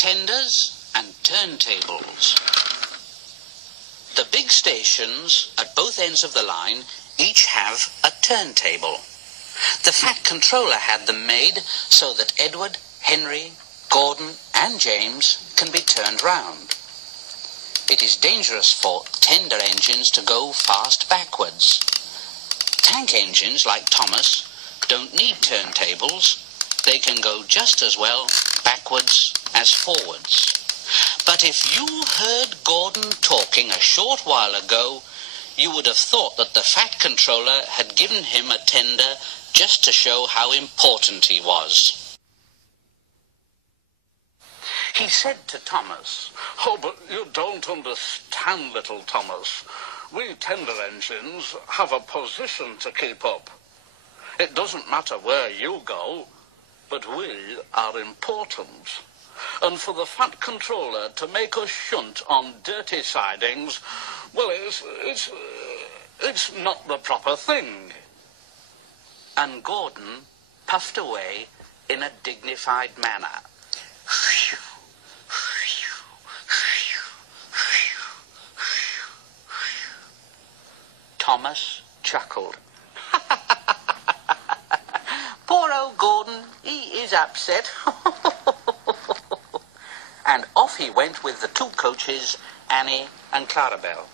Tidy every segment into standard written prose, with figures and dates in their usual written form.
tenders and turntables. The big stations at both ends of the line each have a turntable. The Fat Controller had them made so that Edward, Henry, Gordon and James can be turned round. It is dangerous for tender engines to go fast backwards. Tank engines like Thomas don't need turntables. They can go just as well backwards as forwards. But if you heard Gordon talking a short while ago, you would have thought that the Fat Controller had given him a tender just to show how important he was. He said to Thomas, "Oh, but you don't understand, little Thomas. We tender engines have a position to keep up. It doesn't matter where you go, but we are important. And for the Fat Controller to make us shunt on dirty sidings, well, it's not the proper thing." And Gordon puffed away in a dignified manner. Thomas chuckled. Poor old Gordon, he is upset. And off he went with the two coaches, Annie and Clarabelle.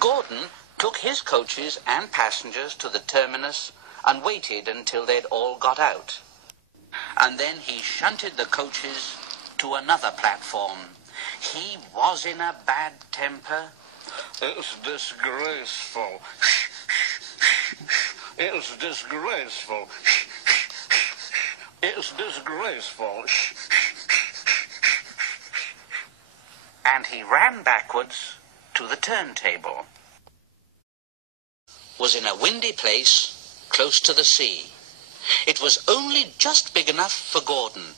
Gordon took his coaches and passengers to the terminus and waited until they'd all got out. And then he shunted the coaches to another platform. He was in a bad temper. "It's disgraceful. It's disgraceful. It's disgraceful." And he ran backwards to the turntable. Was in a windy place close to the sea. It was only just big enough for Gordon,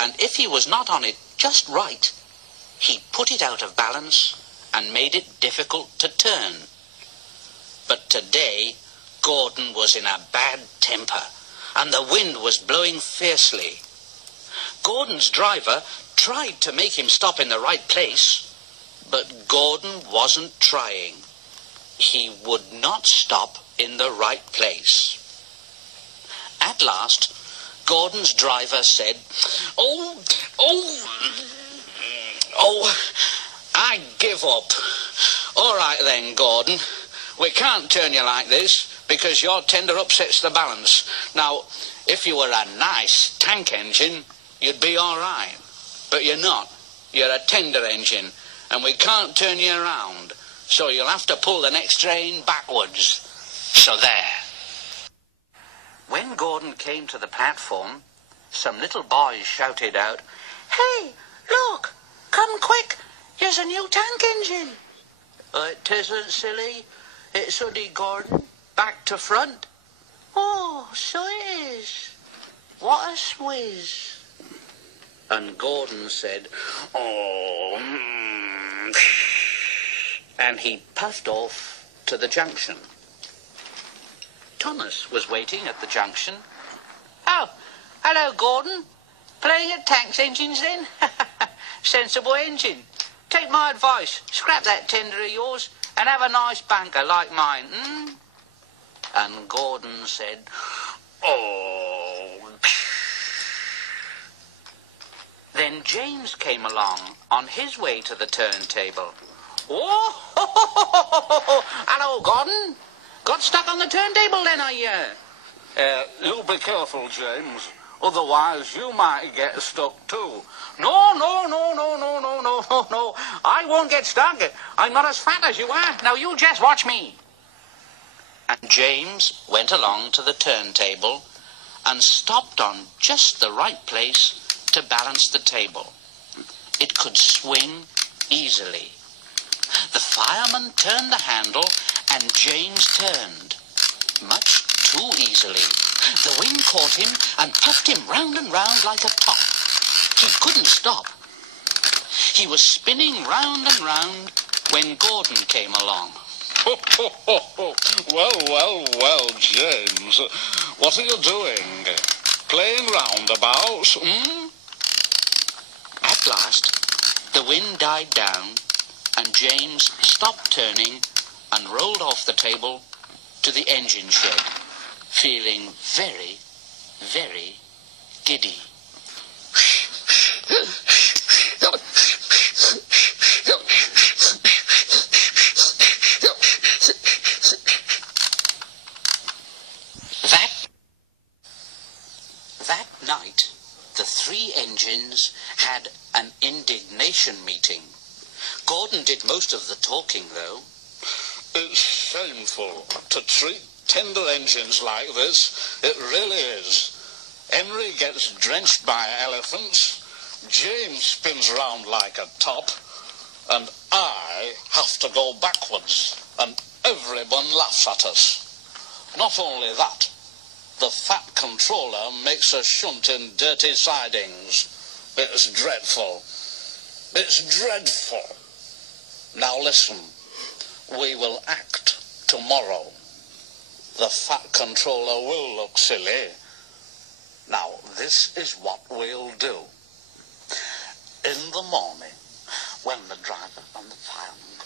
and if he was not on it just right, he put it out of balance and made it difficult to turn. But today, Gordon was in a bad temper, and the wind was blowing fiercely. Gordon's driver tried to make him stop in the right place, but Gordon wasn't trying. He would not stop in the right place. At last, Gordon's driver said, Oh, I give up. All right then, Gordon. We can't turn you like this because your tender upsets the balance. Now, if you were a nice tank engine, you'd be all right. But you're not. You're a tender engine, and we can't turn you around. So you'll have to pull the next train backwards. So there. When Gordon came to the platform, some little boys shouted out, "Hey, look! Come quick! Here's a new tank engine!" "It isn't, silly. It's only Gordon. Back to front." "Oh, so it is. What a swizz." And Gordon said, and he puffed off to the junction. Thomas was waiting at the junction. "Oh, hello, Gordon. Playing at tanks engines then? Sensible engine. Take my advice. Scrap that tender of yours and have a nice banker like mine, hmm?" And Gordon said, Then James came along on his way to the turntable. "Oh, hello, Gordon. Got stuck on the turntable then, are you?" You be careful, James. Otherwise, you might get stuck too." No. I won't get stuck. I'm not as fat as you are. Now you just watch me." And James went along to the turntable and stopped on just the right place to balance the table. It could swing easily. The fireman turned the handle and James turned, much too easily. The wind caught him and puffed him round and round like a top. He couldn't stop. He was spinning round and round when Gordon came along. Well, James. What are you doing? Playing roundabouts, hmm? The wind died down, and James stopped turning and rolled off the table to the engine shed, feeling very, very giddy. That night, the three engines had an indignation meeting. Gordon did most of the talking, though. It's shameful to treat tender engines like this. It really is. Henry gets drenched by elephants, James spins round like a top, and I have to go backwards, and everyone laughs at us. Not only that, the fat controller makes us shunt in dirty sidings. It's dreadful. It's dreadful. Now listen, we will act tomorrow. The fat controller will look silly. Now, this is what we'll do. In the morning, when the driver and the fireman